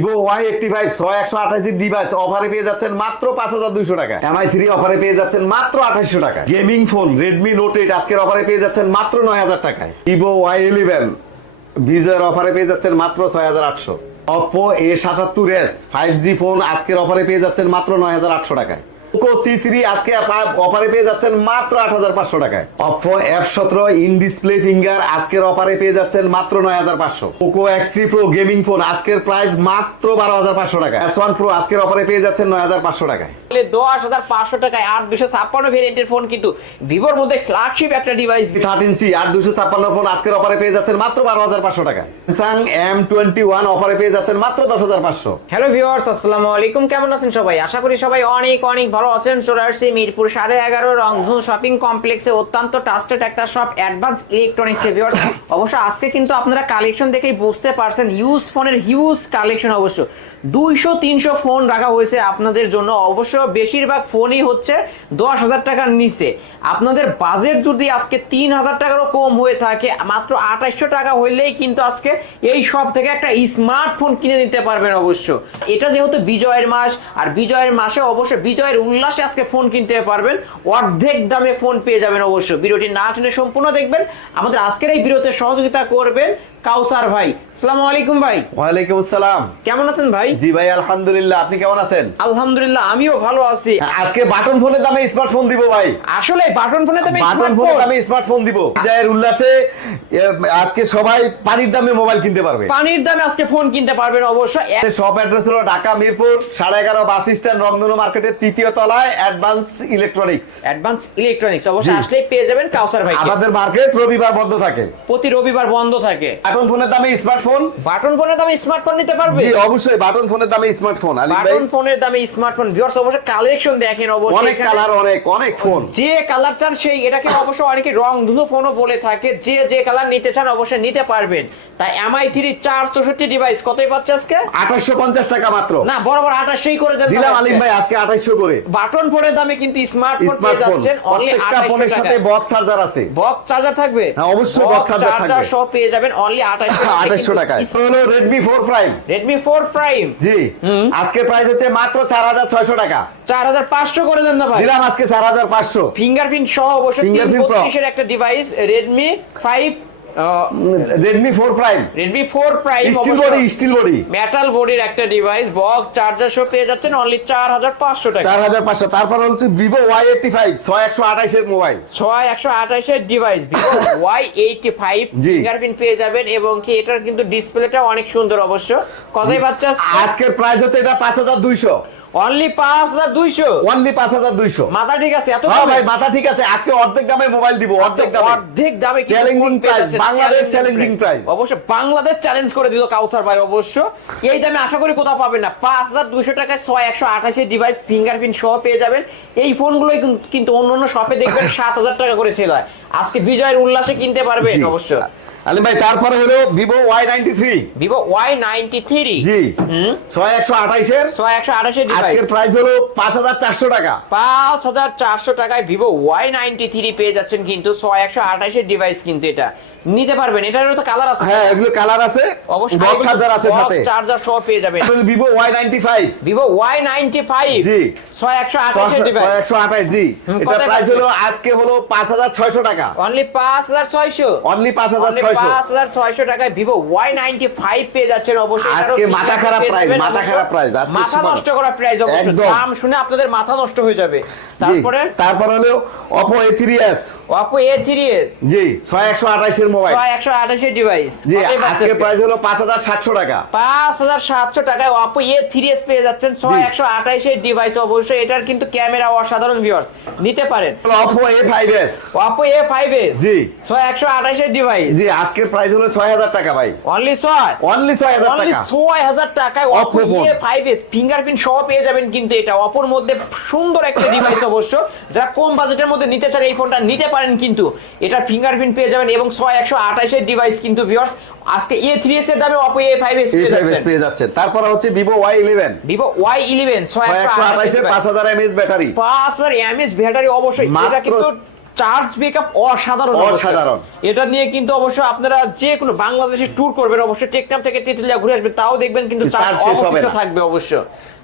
Vivo Y85 6128 device অফারে পেয়ে যাচ্ছেন মাত্র 5200 টাকা। MI3 অফারে পেয়ে যাচ্ছেন মাত্র 2800 টাকা। গেমিং ফোন Redmi Note 8 আজকের অফারে পেয়ে যাচ্ছেন মাত্র 9000 টাকায়। ভিভো Y11 বিজয়ের অফারে পেয়ে যাচ্ছেন মাত্র 6800। Oppo A77s 5G ফোন আজকের অফারে পেয়ে যাচ্ছেন মাত্র 9800 টাকায়। Poco C3 আজকে অফারে পেয়ে যাচ্ছেন মাত্র 8500 টাকায়। Oppo F17 in display finger আজকের অফারে পেয়ে যাচ্ছেন মাত্র 9500। Poco X3 Pro gaming phone আজকের প্রাইস মাত্র 12500 টাকা। S1 Pro আজকের অফারে পেয়ে যাচ্ছেন 9500 টাকায়। 10500 টাকায় 8256 ভেরিয়েন্টের ফোন কিন্তু ভিভোর মধ্যে ফ্ল্যাগশিপ একটা ডিভাইস 13C 8256 ফোন আজকের অফারে পেয়ে যাচ্ছেন মাত্র 12500 টাকায়। Samsung M21 অফারে পেয়ে যাচ্ছেন মাত্র 10500। হ্যালো ভিউয়ার্স, আসসালামু আলাইকুম। কেমন আছেন সবাই? আশা করি সবাই অনেক অনেক ভালো আছেন। চলে আসছি মিরপুর 11.5 রংধনু শপিং কমপ্লেক্সে অত্যন্ত ট্রাস্টেড একটা শপ অ্যাডভান্স ইলেকট্রনিক্স এর ভিউয়ার্স। অবশ্য আজকে কিন্তু আপনারা কালেকশন দেখেই বুঝতে পারছেন ইউজ ফোনের হিউজ কালেকশন। অবশ্য 200-300 ফোন রাখা হয়েছে আপনাদের জন্য। অবশ্য বেশিরভাগ ফোনই হচ্ছে 10,000 টাকার নিচে। আপনাদের বাজেট যদি আজকে 3,000 টাকারও কম হয়ে থাকে, মাত্র 2800 টাকা হইলেই কিন্তু আজকে এই শপ থেকে একটা স্মার্টফোন কিনে নিতে পারবেন। অবশ্য এটা যেহেতু বিজয়ের মাস, আর বিজয়ের মাসে অবশ্য বিজয়ের উল্লাসে আজকে ফোন কিনতে পারবেন, অর্ধেক দামে ফোন পেয়ে যাবেন। অবশ্য ভিডিওটি না টেনে সম্পূর্ণ দেখবেন। আমাদের আজকের এই ভিডিওতে সহযোগিতা করবেন কাউসার ভাই। আসসালামু আলাইকুম ভাই। ওয়ালাইকুম আসসালাম। কেমন আছেন ভাই? জি ভাই আলহামদুলিল্লাহ, আপনি কেমন আছেন? আলহামদুলিল্লাহ আমিও ভালো আছি। আজকে বাটন ফোনের দামে স্মার্টফোন দিব ভাই। আসলে বাটন ফোনের দামে স্মার্টফোন দিব। বিজয়ের উল্লাসে আজকে সবাই পানির দামে মোবাইল কিনতে পারবে। পানির দামে আজকে ফোন কিনতে পারবেন। অবশ্য শপ অ্যাড্রেস হলো ঢাকা মিরপুর 11.5 বাস স্ট্যান্ড রংধনু মার্কেটের 3য় তলায় অ্যাডভান্স ইলেকট্রনিক্স। অবশ্য আসলেই পেয়ে যাবেন কাউসার ভাই। আমাদের মার্কেট রবিবার বন্ধ থাকে, প্রতি রবিবার বন্ধ থাকে। বাটন ফোনের দামে স্মার্টফোন নিতে পারবে। জি অবশ্যই, বাটন ফোনের দামে স্মার্টফোন। বাটন ফোনের দামে স্মার্টফোন ভিউয়ার্স, অবশ্য কালেকশন দেখেন। অবশ্যই অনেক কালার, অনেক ফোন, যে কালার চান সেই এটাকে অবশ্য অনেকে রংধনু ফোনও বলে থাকে। যে কালার নিতে চান অবশ্যই নিতে পারবেন। তাই MI3 464 ডিভাইস কতই পাচ্ছে আজকে? 2850 টাকা মাত্র। না, বরাবর 2800 করে দেন দিলাম আলিম ভাই, আজকে 2800 করে। বাটন ফোনের দামে কিন্তু স্মার্টফোন পেয়ে যাচ্ছেন অনলি 2800 ফোনের সাথে বক্স চার্জার আছে। বক্স চার্জার থাকবে? হ্যাঁ অবশ্যই বক্স চার্জার থাকবে। সব পেয়ে যাবেন অনলি 2800 টাকায়। হলো Redmi 4 Prime। Redmi 4 Prime জি আজকে প্রাইস হচ্ছে মাত্র 4600 টাকা। 4500 করে দেন না ভাই। দিলাম আজকে 4500। ফিঙ্গারপ্রিন্ট সহ অবশ্য 332 এর একটা device Redmi 4 Prime steel body metal বডির একটা ডিভাইস, বক্স চার্জার সহ পেয়ে যাচ্ছেন অনলি 4500 টাকা। 4500। তারপর হচ্ছে Vivo Y85 6128 এর মোবাইল, 6128 এর ডিভাইস Vivo Y85 ফিঙ্গারপ্রিন্ট পেয়ে যাবেন। এবং কি এটার কিন্তু ডিসপ্লেটা অনেক সুন্দর। অবশ্য কতই বাচ্চা আজকের প্রাইস হচ্ছে এটা 5200। অনলি 5200। মাথা ঠিক আছে? এত হ্যাঁ ভাই মাথা ঠিক আছে। আজকে অর্ধেক দামে মোবাইল দিব, অর্ধেক দামে challenging price, Bangladesh challenging price. অবশ্য বাংলাদেশ চ্যালেঞ্জ করে দিল কাউসার ভাই। অবশ্য এই দামে আশা করি কোথাও পাবেন না। 5200 টাকায় 6128 এর ডিভাইস ফিঙ্গারপ্রিন্ট সহ পেয়ে যাবেন। এই ফোনগুলোই কিন্তু অন্য শপে দেখবেন 7000 টাকা করে সেল হয়। আজকে বিজয়ের উল্লাসে কিনতে পারবেন। অবশ্য আলিম ভাই তারপরে হলো Vivo Y93 জি 6128 এর ডিভাইস আজকের প্রাইস হলো 5400 টাকা। 5400 টাকায় Vivo Y93 পেয়ে যাচ্ছেন কিন্তু 6128 এর ডিভাইস কিন্তু এটা নিতে পারবেন। এটারও তো কালার আছে। হ্যাঁ এগুলো কালার আছে, অবশ্যই বক্স চার্জার আছে সাথে, চার্জার সহ পেয়ে যাবেন। Vivo Y95 জি 6128 ডিভাইস 6128 জি এটা প্রাইস হলো আজকে হলো 5600 টাকা। অনলি 5600 টাকায় Vivo Y95 পেয়ে যাচ্ছেন। অবশ্যই আজকে মাথা খারাপ প্রাইস, আজকে মাথা নষ্ট করা প্রাইস। অবশ্যই দাম শুনে আপনাদের মাথা নষ্ট হয়ে যাবে। তারপর হলো Oppo A3s জি 6128 এর মোবাইল 6128 এর ডিভাইস জি আজকে প্রাইস হলো 5700 টাকা। 5700 টাকায় Oppo A3s পেয়ে যাচ্ছেন 6128 এর ডিভাইস। অবশ্যই এটার কিন্তু ক্যামেরা অসাধারণ ভিউয়ার্স, নিতে পারেন। Oppo A5s জি 6128 এর ডিভাইস জি আজকে প্রাইস হলো 6000 টাকা ভাই। অনলি 6000 টাকায় Oppo A5s ফিঙ্গারপ্রিন্ট সহ পেয়ে যাবেন কিন্তু এটা Oppo এর মধ্যে সুন্দর একটা ডিভাইস। অবশ্য যারা কম বাজেটের মধ্যে নিতে চান এই ফোনটা নিতে পারেন কিন্তু এটা ফিঙ্গারপ্রিন্ট পেয়ে যাবেন। এবং 6128 এর ডিভাইস কিন্তু ভিউয়ার্স আজকে A3s এর দামে Oppo A5s পেয়ে যাচ্ছেন। তারপর হচ্ছে Vivo Y11 6128 এর 5000 mAh ব্যাটারি 5000 mAh ব্যাটারি। অবশ্যই এটা কিন্তু চার্জ ব্যাকআপ অসাধারণ অসাধারণ। এটা নিয়ে কিন্তু অবশ্য আপনারা যে কোনো বাংলাদেশে ট্যুর করবেন অবশ্যই টেকনাফ থেকে তেতুলিয়া ঘুরে আসবেন, তাও দেখবেন কিন্তু চার্জ চার্জ শেষ হবে অবশ্যই না। থাকবে অবশ্য।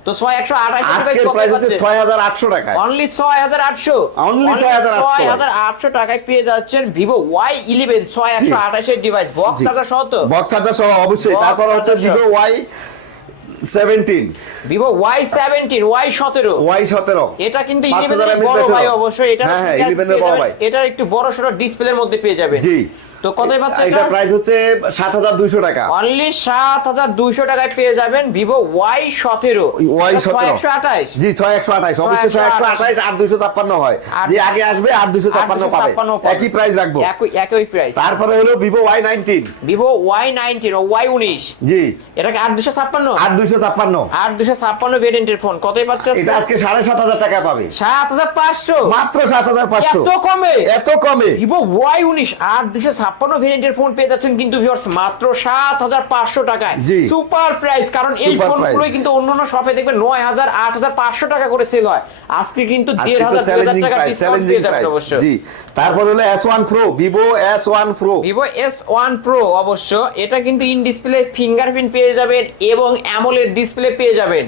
তো 6128 আজকের প্রাইস হচ্ছে 6800 টাকা। অনলি 6800 Only 6800 6800 টাকায় পেয়ে যাচ্ছেন Vivo Y11 6128 এর ডিভাইস, বক্স চার্জার সহ তো, বক্স চার্জার সহ অবশ্যই। Box তারপর হচ্ছে charger Vivo Y17, Vivo Y17 Y17 Y17 এটা কিন্তু 5000 11 এর mAh বড় ভাই ব্যাটারি। অবশ্যই। এটা হ্যাঁ, 11 এর বড় ভাই। এটা একটু বড় সরো ডিসপ্লের মধ্যে পেয়ে যাবেন। জি। তো কতই পাচ্ছেন এটা প্রাইস হচ্ছে 7200 টাকা। অনলি 7200 টাকায় পেয়ে যাবেন Vivo Y17 6128। জি 6128, অবশ্যই 6128 আর 256 হয়, যে আগে আসবে আর 256 পাবে, একই প্রাইস রাখবো। একই প্রাইস। তারপরে হলো Vivo Y19, Vivo Y19 ও Y19 জি এটা কি 8256 আর 256, 8256 ভেরিয়েন্টের ফোন কতই পাচ্ছেন? এটা আজকে 7500 টাকা পাবে। 7500 মাত্র 7500, এত কমে? এত কমে। Vivo Y19 8256 ভেরিয়েন্টের ফোন পেয়ে যাচ্ছেন কিন্তু ভিউয়ার্স মাত্র 7500 টাকায়। জি। সুপার প্রাইস, কারণ এই Super ফোনগুলোই price। কিন্তু অন্যান্য শপে দেখবেন 9000 8500 টাকা করে সেল হয়, আজকে কিন্তু 1500 চ্যালেঞ্জিং টাকা প্রাইস, ডিসকাউন্ট চ্যালেঞ্জিং পেয়ে যাবেন প্রাইস। অবশ্য। জি। তারপর হলো S1 Pro, Vivo S1 Pro, Vivo S1 Pro অবশ্য এটা কিন্তু ইন ডিসপ্লে ফিঙ্গারপ্রিন্ট পেয়ে যাবেন এবং অ্যামোলেড ডিসপ্লে পেয়ে যাবেন।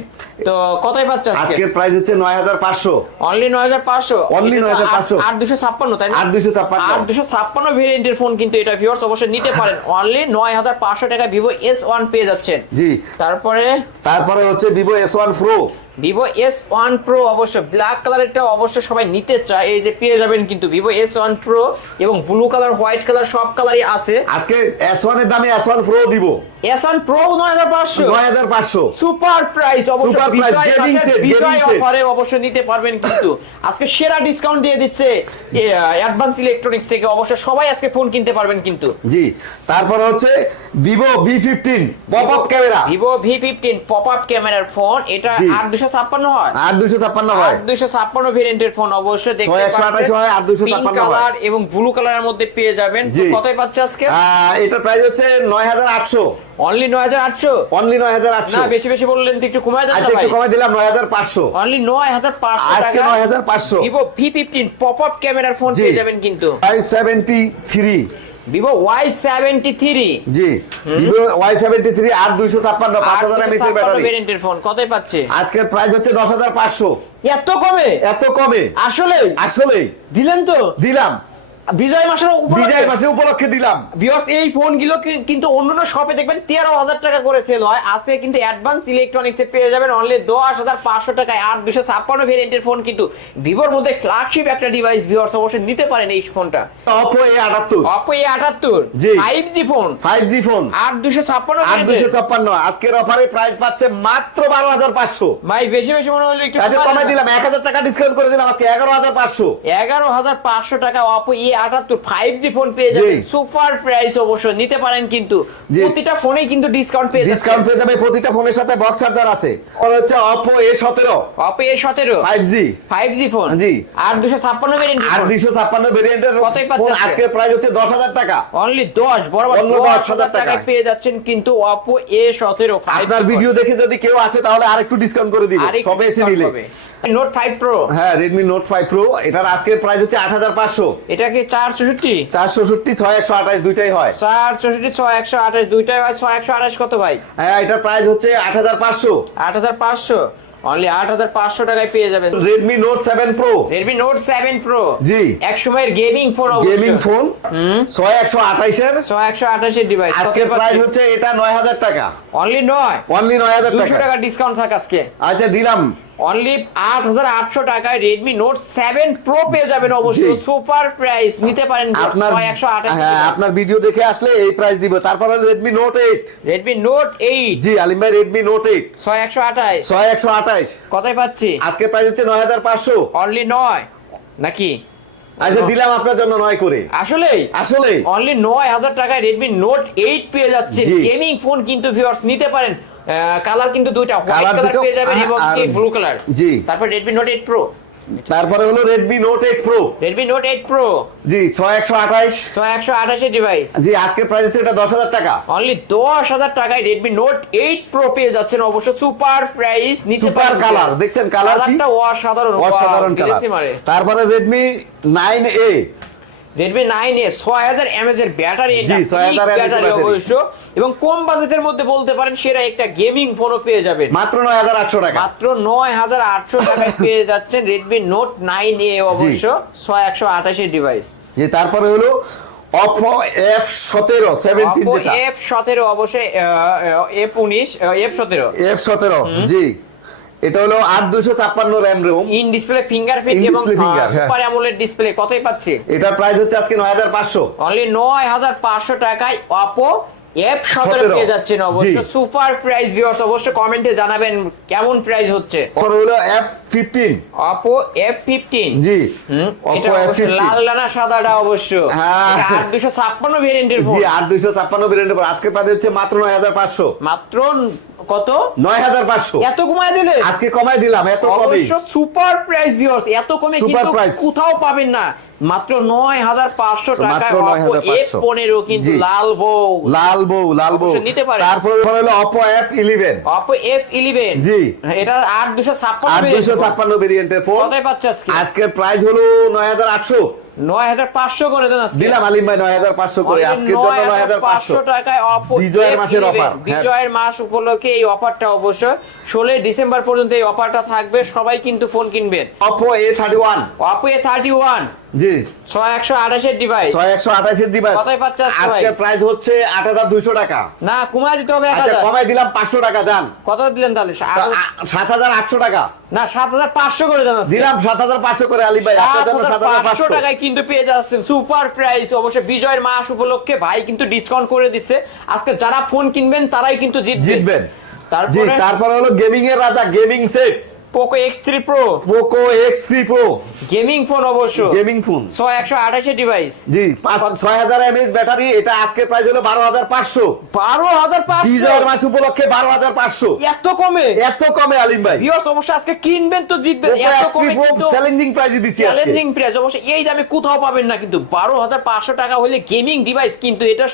তো কতই পাচ্ছেন আজকে? আজকের প্রাইস হচ্ছে 9500, অনলি 9500, Only 9500 8256 তাই না? 8256 8256 ভেরিয়েন্টের ফোন কিন্তু এটা ভিউয়ার্স অবশ্যই নিতে পারেন। অনলি 9500 টাকা Vivo S1 পেয়ে যাচ্ছেন। জি। তারপরে হচ্ছে Vivo S1 Pro, Vivo S1 Pro অবশ্য ব্ল্যাক কালারেরটা অবশ্য সবাই নিতে চায়, এই যে পেয়ে যাবেন কিন্তু Vivo S1 Pro এবং ব্লু কালার হোয়াইট কালার সব কালারই আছে। আজকে S1 এর দামে S1 Pro দিব S1 Pro 9500 সুপার প্রাইস অবশ্য। Super price, gaming set, বিজয় gaming set। অফারে অবশ্য নিতে পারবেন কিন্তু আজকে সেরা ডিসকাউন্ট দিয়ে দিচ্ছে অ্যাডভান্স ইলেকট্রনিক্স থেকে, অবশ্য সবাই আজকে ফোন কিনতে পারবেন কিন্তু। জি। তারপর হচ্ছে Vivo V15 popup camera, Vivo V15 popup ক্যামেরার ফোন, এটা জি। 8256 হয়, আর 256 হয়, 8256 ভেরিয়েন্টের ফোন অবশ্য দেখতে 6128 হয় আর 256 হয়। কালার এবং ব্লু কালারের মধ্যে পেয়ে যাবেন। তো জি। কতই পাচ্ছে আজকে? এটা প্রাইস হচ্ছে 9800, অনলি 9800। অনলি না 9800। বেশি বেশি বললেন তো একটু কমায় দেন না আচ্ছা ভাই। একটু কমাই দিলাম 9500, অনলি 9500 আজকে টাকা 9500। Vivo V15 পপআপ ক্যামেরার ফোন জি। পেয়ে যাবেন কিন্তু। Y73, Vivo Y73 জি Vivo Y73 আর 256 5000 mAh এর ব্যাটারি। ভেরিয়েন্টের ফোন কতই পাচ্ছে? আজকের প্রাইস হচ্ছে 10500। এত কমে? এত কমে? আসলে আসলে দিলেন তো দিলাম, বিজয় মাসের বিজয় মাসে উপলক্ষে দিলাম। ভিউয়ার্স এই ফোনগুলো কিন্তু অন্যান্য শপে দেখবেন 13000 টাকা করে সেল হয়, আছে কিন্তু অ্যাডভান্স ইলেকট্রনিক্সে পেয়ে যাবেন অনলি 10500 টাকায় 8256 ভেরিয়েন্টের ফোন কিন্তু ভিভোর মধ্যে ফ্ল্যাগশিপ একটা ডিভাইস ভিউয়ার্স অবশ্যই নিতে পারেন এই ফোনটা। Oppo A78, Oppo A78 জি। 5G ফোন 5G ফোন 8256 আর 256। আজকের অফারে প্রাইস পাচ্ছে মাত্র 12500। ভাই বেশি বেশি মনে হলো একটু আজকে কমাই দিলাম 1000 টাকা ডিসকাউন্ট করে দিলাম, আজকে 11500। 11500 টাকা Oppo A78 5G ফোন পেয়ে যাবেন, জি। সুপার প্রাইস অবশ্য নিতে পারেন কিন্তু জি। প্রতিটা ফোনেই কিন্তু ডিসকাউন্ট পেয়ে যাবেন। ডিসকাউন্ট পেয়ে যাবে, প্রতিটা ফোনের সাথে বক্স চার্জার আছে। আর হচ্ছে Oppo A17 Oppo A17 5G phone জি। 8256 ভেরিয়েন্ট আর 256 ভেরিয়েন্টের কতই পাচ্ছেন ফোন আজকে? আজকের প্রাইস হচ্ছে 10000 টাকা। অনলি 10 বরাবর অন্য 10000 টাকায় টাকায় পেয়ে যাচ্ছেন কিন্তু Oppo A17 5G আপনার ভিডিও দেখে যদি কেউ আসে তাহলে আরেকটু ডিসকাউন্ট করে দিব সবে এসে নিলে। Note 5 Pro হ্যাঁ Redmi Note 5 Pro, এটার আজকের প্রাইস হচ্ছে 8500। এটা কি 464 464 6128 দুইটাই হয়। 464 6128 দুইটাই হয়। 6128 কত ভাই? হ্যাঁ এটার প্রাইস হচ্ছে 8500। 8500 অনলি 8500 টাকায় পেয়ে যাবেন Redmi Note 7 Pro, Redmi Note 7 Pro জি। এক সময়ের গেমিং ফোন অবশ্য, গেমিং ফোন 6128 এর। 6128 এর ডিভাইস আজকের প্রাইস হচ্ছে এটা 9000 টাকা। অনলি 9 অনলি 9000 200 টাকা। টাকা ডিসকাউন্ট থাকে আজকে। আচ্ছা দিলাম। অনলি 8800 টাকায় Redmi Note 7 Pro পেয়ে যাবেন অবশ্যই, জি। সুপার প্রাইস নিতে পারেন আপনার 128 হ্যাঁ আপনার ভিডিও দেখে আসলে এই প্রাইস দিব। তারপর Redmi Note 8, Redmi Note 8 জি আলিম ভাই Redmi Note 8 6128 6128 কতই পাচ্ছি? আজকে প্রাইস হচ্ছে 9500। অনলি 9 নাকি? আচ্ছা দিলাম আপনার জন্য 9 করে। আসলেই আসলে অনলি 9000 টাকায় Redmi Note 8 পেয়ে যাচ্ছে জি। গেমিং ফোন কিন্তু ভিউয়ার্স নিতে পারেন। কালার কিন্তু দুইটা, হোয়াইট কালার কালার দুটো, পেয়ে যাবেন এবং আর ব্লু কালার। জি। তারপর Redmi Note 8 Pro তারপরে হলো Redmi Note 8 Pro। Redmi Note 8 Pro জি 6128। 6128 এর ডিভাইস। জি আজকের প্রাইস হচ্ছে এটা 10,000 টাকা। অনলি 10,000 টাকায় Redmi Note 8 Pro পেয়ে যাচ্ছেন অবশ্য সুপার প্রাইস নিতে সুপার পারেন। কালার দেখছেন, কালার কি কালারটা অসাধারণ অসাধারণ কালার। তারপরে Redmi 9A। Redmi 9A 6000 mAh এর ব্যাটারি, এটা 6000 mAh ব্যাটারি ব্যাটারি। অবশ্য, এবং কম বাজেটের মধ্যে বলতে পারেন সেরা একটা গেমিং ফোনও পেয়ে যাবেন মাত্র 9800 টাকা। মাত্র 9800 টাকায় পেয়ে যাচ্ছেন Redmi Note 9A অবশ্য 6128 এর ডিভাইস। জি তারপরে হলো Oppo F17 17 Oppo যেটা F17 অবশ্যই F19 F17 F17 জি এটা হলো 8256 RAM ROM। In display fingerprint এবং In-display finger, হ্যাঁ। Super AMOLED display. কতই পাচ্ছি? এটার প্রাইস হচ্ছে আজকে 9500। অনলি 9500 টাকায় Oppo F17 পেয়ে যাচ্ছেন অবশ্য জি। Super price. ভিউয়ার্স অবশ্য কমেন্টে জানাবেন কেমন প্রাইস হচ্ছে। তারপরে হলো F15। Oppo F15 জি এটা Oppo অবশ্য F15 লাল ডানা সাদাটা অবশ্য। হ্যাঁ। এটা 8256 ভেরিয়েন্টের ফোন। জি 8256 ভেরিয়েন্টের পর আজকে প্রাইস হচ্ছে মাত্র 9500। মাত্র কত? 9500 এত কমায় দিলে? আজকে কমাই দিলাম, এত কমই। অবশ্য সুপার প্রাইস ভিউয়ার্স, এত কমে Super কিন্তু price। কোথাও পাবেন না। মাত্র 9500 টাকায় মাত্র Oppo 9500 F15 কিন্তু জি। লাল বউ। লাল বউ অবশ্যই নিতে পারেন। তারপরে হলো Oppo F11। Oppo F11 জি। এটা 8256 8256 ভেরিয়েন্টের ফোন। কতই পাচ্ছে আজকে? আজকের প্রাইস হলো 9800। 9500 করে দেন আজকে। দিলাম আলিম ভাই 9500 করে আজকের জন্য 9500 টাকায় Oppo বিজয়ের মাসের F11 অফার। বিজয়ের মাস উপলক্ষে এই অফারটা অবশ্য 16 ডিসেম্বর পর্যন্ত এই অফারটা থাকবে। সবাই কিন্তু ফোন কিনবেন। Oppo A31। Oppo A31 জি 6128 এর ডিভাইস। 6128 এর ডিভাইস। কতই পাচ্ছে আজকে ভাই? আজকের প্রাইস হচ্ছে 8200 টাকা। না কমায় দিতে হবে আচ্ছা 1000। কমাই দিলাম 500 টাকা জান। কত দিলেন তাহলে? 7800 টাকা। না 7500 করে দেন আজকে। দিলাম 7500 করে আলিম ভাই আপনার জন্য 7500 7500 টাকায় কিন্তু পেয়ে যাচ্ছেন সুপার প্রাইস। অবশ্য বিজয়ের মাস উপলক্ষে ভাই কিন্তু ডিসকাউন্ট করে দিচ্ছে। আজকে যারা ফোন কিনবেন তারাই কিন্তু জিতবেন। জি তারপরে তারপর হলো গেমিং এর রাজা gaming set Poco X3 Pro Poco X3 Pro gaming phone অবশ্য গেমিং ফোন 6128 এর ডিভাইস। জি 6000 mAh ব্যাটারি। এটা আজকের প্রাইস হলো 12500। 12500 বিজয়ের মাস উপলক্ষে 12500। এত কমে? এত কমে আলিম ভাই। ভিউয়ার্স অবশ্য আজকে কিনবেন তো জিতবেন। Poco এত X3 কমে Pro কিন্তু চ্যালেঞ্জিং প্রাইসে দিছি আজকে। চ্যালেঞ্জিং প্রাইস অবশ্য এই দামে কোথাও পাবেন না কিন্তু। 12500 টাকা হলে গেমিং ডিভাইস কিন্তু এটা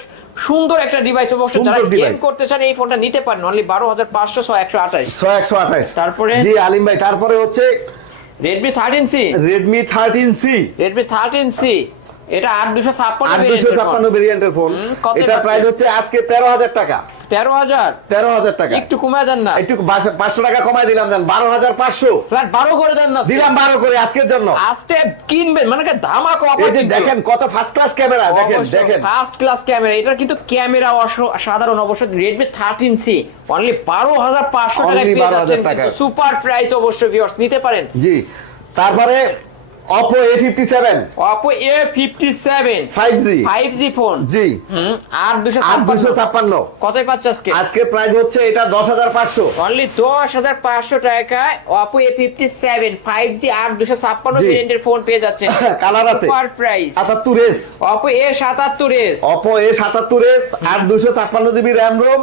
সুন্দর একটা ডিভাইস। অবশ্য যারা সুন্দর গেম device। করতে চান এই ফোনটা নিতে পারেন। অনলি 12500 6128। 6128। তারপরে? জি আলিম ভাই তারপরে হচ্ছে Redmi 13C Redmi 13C Redmi 13C এটা 8256 8256 ভেরিয়েন্টের ফোন। কত এটা পাচ্ছেন? প্রাইস হচ্ছে আজকে 13000 টাকা। 13000 13000 টাকা। একটু কমায় দেন না। একটু 500 টাকা কমাই দিলাম জান 12500। ফ্ল্যাট 12 করে দেন না। দিলাম 12 করে আজকের জন্য। আজকে কিনবেন মানে কি ধামাকা অফার। এই যে দেখেন কত ফার্স্ট ক্লাস ক্যামেরা দেখেন দেখেন। First class camera. এটা কিন্তু ক্যামেরা সাধারণ অবশ্য Redmi 13C অনলি 12500 টাকায় Only পেয়ে 12,000 যাচ্ছেন টাকায়। কিন্তু সুপার প্রাইস অবশ্য ভিউয়ার্স নিতে পারেন। জি তারপরে Oppo A57 Oppo A57 5G 5G phone. জি আর 8256 কতই পাচ্ছে আজকে? আজকে প্রাইস হচ্ছে এটা 10500। অনলি 10500 টাকায় Oppo A57 5G 8256 জি। ভেরিয়েন্টের ফোন পেয়ে যাচ্ছেন। কালার আছে super price. 78s Oppo A77s Oppo A77s 8256 GB RAM ROM।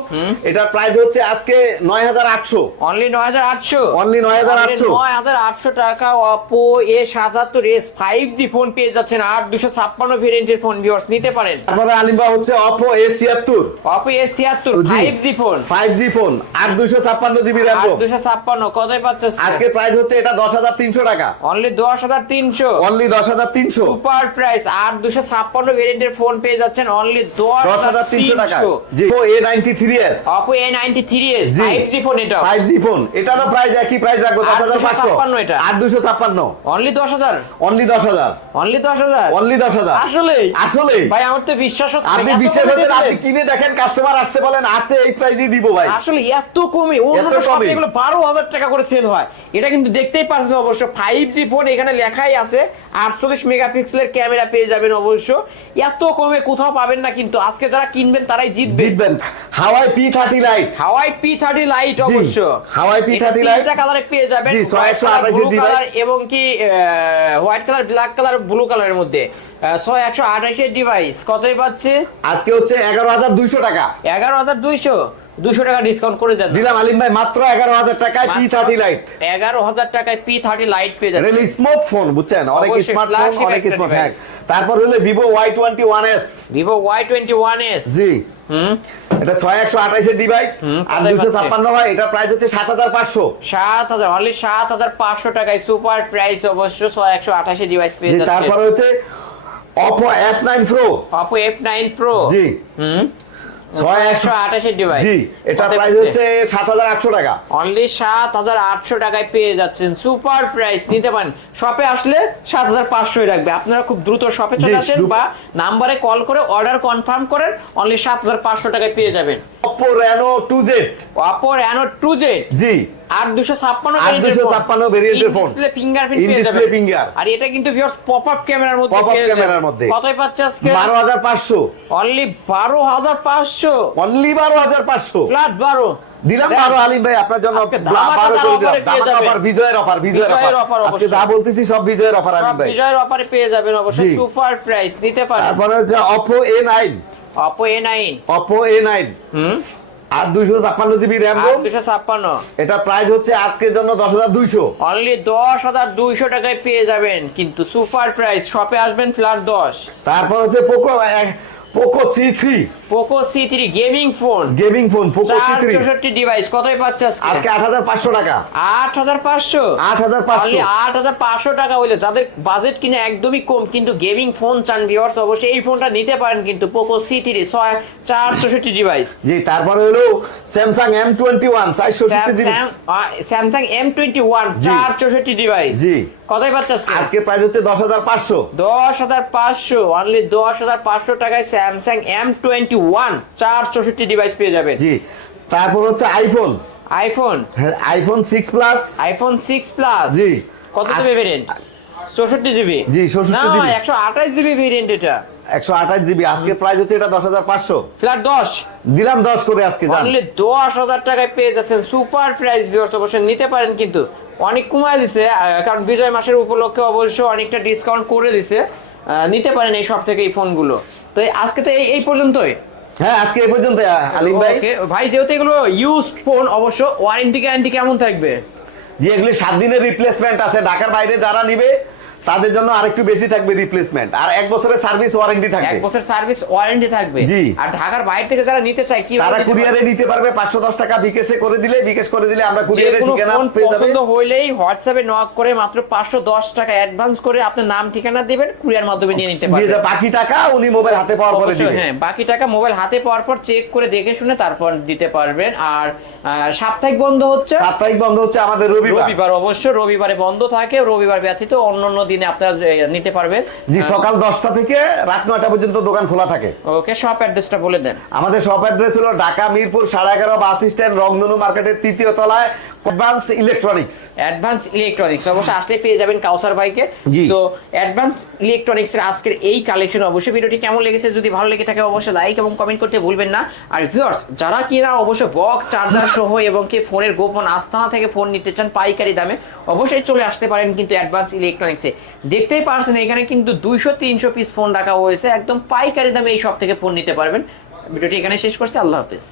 এটার প্রাইস হচ্ছে আজকে 9800। অনলি 9800। Only 9800 9800 টাকা Oppo A77s 5G ফোন পেয়ে যাচ্ছেন। 8256 ভেরিয়েন্টের ফোন ভিউয়ার্স নিতে পারেন। তারপরে আলিমবা হচ্ছে Oppo A76 Oppo A76 জি। 5G phone 5G phone 8256 GB RAM ROM। 8256 কতই পাচ্ছে আজকে প্রাইস হচ্ছে এটা 10300 টাকা। অনলি 10300। অনলি 10300। Super price. 8256 ভেরিয়েন্টের ফোন পেয়ে যাচ্ছেন অনলি 10300 টাকা। 10300। জি Oppo A93s Oppo A93s জি। 5G ফোন এটা 5G ফোন এটারও প্রাইস একই প্রাইস রাখবো 10500। 8256 এটা। 8256 অনলি 10000। অনলি 10000। অনলি 10000। অনলি 10000। আসলে আসলে ভাই আমার তো বিশ্বাস হচ্ছে না। আপনি এত বিশ্বাস কমে হচ্ছে না, দিলেন? আপনি কিনে দেখেন কাস্টমার আসতে বলেন আচ্ছা এই প্রাইসই দিব ভাই। আসলে এত কমে অন্য এত শপে কমে। এগুলো 12000 টাকা করে সেল হয়। এটা কিন্তু দেখতেই পারছেন অবশ্য 5G ফোন এখানে লেখাই আছে 48 মেগাপিক্সেলের ক্যামেরা পেয়ে যাবেন অবশ্য। এত কমে কোথাও পাবেন না কিন্তু। আজকে যারা কিনবেন তারাই জিতবেন। হাওয়াই P30 লাইট হাওয়াই P30 লাইট অবশ্য। হাওয়াই P30 লাইট এটা কালারে পেয়ে যাবেন। জি, 6128 ব্লু কালার ডিভাইস এবং কি white colour black colour blue কালারের মধ্যে 6128 এর ডিভাইস কতই পাচ্ছে? আজকে হচ্ছে 11200 টাকা। 11200 200 টাকা ডিসকাউন্ট করে দেন। দিলাম আলিম ভাই মাত্র 11,000 টাকায় P30 লাইট। 11,000 টাকায় P30 লাইট পেয়ে যাচ্ছেন। রিয়েলি স্মুথ ফোন, বুঝছেন, অনেক অবশ্যই স্মার্টফোন, flagship অনেক একটা স্মার্ট। হ্যাঁ, device। তারপর হলো Vivo Y21s। Vivo Y21s। জি, হুম, এটা 6128 এর ডিভাইস আর কোথায় 256 হয়। এটা প্রাইস হচ্ছে 7500। 7,000 অনলি 7,500 টাকায় সুপার প্রাইস অবশ্য 6128 এর ডিভাইস পেয়ে জি, যাচ্ছেন। তারপর হচ্ছে Oppo F9 Pro। Oppo F9 Pro। জি, হুম, 6128 এর ডিভাইস। জি, এটা প্রাইস হচ্ছে 7800 টাকা। অনলি 7,800 টাকায় পেয়ে যাচ্ছেন সুপার প্রাইস। নিতে পারেন, শপে আসলে 7,500 রাখবে। আপনারা খুব দ্রুত শপে চলে জি, আসেন বা নাম্বারে কল করে অর্ডার কনফার্ম করেন, অনলি 7,500 টাকায় পেয়ে যাবেন। Oppo Reno 2Z। Oppo Reno 2Z জি, 8256 8256 ভেরিয়েন্টের ফোন। ডিসপ্লে ফিঙ্গারপ্রিন্ট ইন পেয়ে ডিসপ্লে যাবেন। ফিঙ্গার। আর এটা কিন্তু ভিউয়ার্স পপআপ ক্যামেরার মধ্যে Pop-up পেয়ে যাবেন। ক্যামেরার মধ্যে। কতই পাচ্ছে আজকে? 12500। অনলি 12,500। অনলি 12500। ফ্ল্যাট 12 দিলাম দেন। 12 আলিম ভাই আপনার জন্য। আজকে ধামাকা 12 করে দিলাম। অফারে পেয়ে ধামাকা যাবেন। অফার, বিজয়ের অফার, বিজয়ের বিজয়ের অফার। অফার আজকে অবশ্যই। যা বলতেছি সব বিজয়ের অফার সব আলিম ভাই। বিজয়ের অফারে পেয়ে যাবেন অবশ্য জি। Super price. নিতে পারেন তারপরে হচ্ছে Oppo A9। Oppo A9। Oppo A9 হুম, আর 256 জিবি র‍্যাম রোম। 856। এটা প্রাইস হচ্ছে আজকের জন্য 10200। অনলি 10,200 টাকায় পেয়ে যাবেন, কিন্তু সুপার প্রাইস। শপে আসবেন ফ্ল্যাট 10। তারপর হচ্ছে Poco C3 Poco C3 gaming phone, gaming phone. Poco C3 464 device. কতই পাচ্ছে আজকে 8500 টাকা। 8,500। 8500। 8,500 টাকা হইলে যাদের বাজেট কিনা একদমই কম কিন্তু গেমিং ফোন চান ভিউয়ার্স, অবশ্যই এই ফোনটা নিতে পারেন। কিন্তু Poco C3 464 ডিভাইস। জি, তারপরে হলো Samsung M21 460 GB. Samsung M21 জি। 464 ডিভাইস। জি, কতই পাচ্ছে আজকে প্রাইস হচ্ছে 10500। 10,500। অনলি 10,500 টাকায় স্যামসাং M21 464 ডিভাইস পেয়ে যাবেন। জি, তারপর হচ্ছে iPhone. IPhone 6 plus. IPhone 6 plus. জি, কত জিবি ভেরিয়েন্ট? 64 জিবি। জি, 64 না, জিবি। 128 জিবি ভেরিয়েন্ট এটা। 128 জিবি। আজকে প্রাইস হচ্ছে এটা 10500। ফ্ল্যাট 10। দিলাম 10 করে আজকে জান। অনলি 10,000 টাকায় পেয়ে যাচ্ছেন সুপার প্রাইস ভিউয়ার্স, অবশ্যই নিতে পারেন। কিন্তু অনেক কমায় দিছে, কারণ বিজয় মাসের উপলক্ষে অবশ্য অনেকটা ডিসকাউন্ট করে দিছে। নিতে পারেন এই সব থেকে এই ফোনগুলো। তো আজকে তো এই পর্যন্তই। হ্যাঁ, আজকে এই পর্যন্ত আলিম ভাই। ওকে ভাই, যেহেতু এগুলো ইউজড ফোন, অবশ্য ওয়ারেন্টি গ্যারান্টি কেমন থাকবে? যে এগুলি 7 দিনের রিপ্লেসমেন্ট আছে। ঢাকার বাইরে যারা নিবে তাদের জন্য আরেকটু বেশি থাকবে রিপ্লেসমেন্ট, আর 1 বছরের সার্ভিস ওয়ারেন্টি থাকবে। 1 বছর সার্ভিস ওয়ারেন্টি থাকবে। জি। আর ঢাকার বাইরে থেকে যারা নিতে চায় কি তারা কুরিয়ারে নিতে পারবে। 510 টাকা বিকাশে করে দিলে, বিকাশ করে দিলে আমরা কুরিয়ারে ঠিকানা পেয়ে যাবে। পছন্দ হইলেই হোয়াটসঅ্যাপে নক করে মাত্র 510 টাকা অ্যাডভান্স করে আপনার নাম ঠিকানা দিবেন, কুরিয়ার মাধ্যমে নিয়ে নিতে দিয়ে পারবেন। যা বাকি টাকা উনি মোবাইল হাতে পাওয়ার পরে অবশ্যই, দিবেন। হ্যাঁ, বাকি টাকা মোবাইল হাতে পাওয়ার পর চেক করে দেখে শুনে তারপর দিতে পারবেন। আর সাপ্তাহিক বন্ধ হচ্ছে। সাপ্তাহিক বন্ধ হচ্ছে আমাদের রবিবার। অবশ্য রবিবারে বন্ধ থাকে। রবিবার ব্যতীত অন্যান্য দিনে আপনারা নিতে পারবেন। জি, সকাল 10টা থেকে রাত 9টা পর্যন্ত দোকান খোলা থাকে। ওকে, শপ অ্যাড্রেসটা বলে দেন। আমাদের শপ অ্যাড্রেস হলো ঢাকা মিরপুর 11.5 বাস স্ট্যান্ড, রংধনু মার্কেটের 3য় তলায়, অ্যাডভান্স ইলেকট্রনিক্স। অ্যাডভান্স ইলেকট্রনিক্স অবশ্যই আসলে পেয়ে যাবেন কাউসার ভাইকে। জি। তো অ্যাডভান্স ইলেকট্রনিক্স এর আজকের এই কালেকশন, অবশ্যই ভিডিওটি কেমন লেগেছে যদি ভালো লেগে থাকে অবশ্যই লাইক এবং কমেন্ট করতে ভুলবেন না। আর ভিউয়ার্স যারা কিনা অবশ্যই বক্স চার্জার সহ এবং কি ফোনের গোপন আস্তানা থেকে ফোন নিতে চান পাইকারি দামে, অবশ্যই চলে আসতে পারেন কিন্তু অ্যাডভান্স ইলেকট্রনিক্সে। দেখতেই পারছেন এখানে কিন্তু 200-300 পিস ফোন রাখা হয়েছে, একদম পাইকারি দামে এই সব থেকে ফোন নিতে পারবেন। ভিডিওটি এখানে শেষ করছি। আল্লাহ হাফেজ।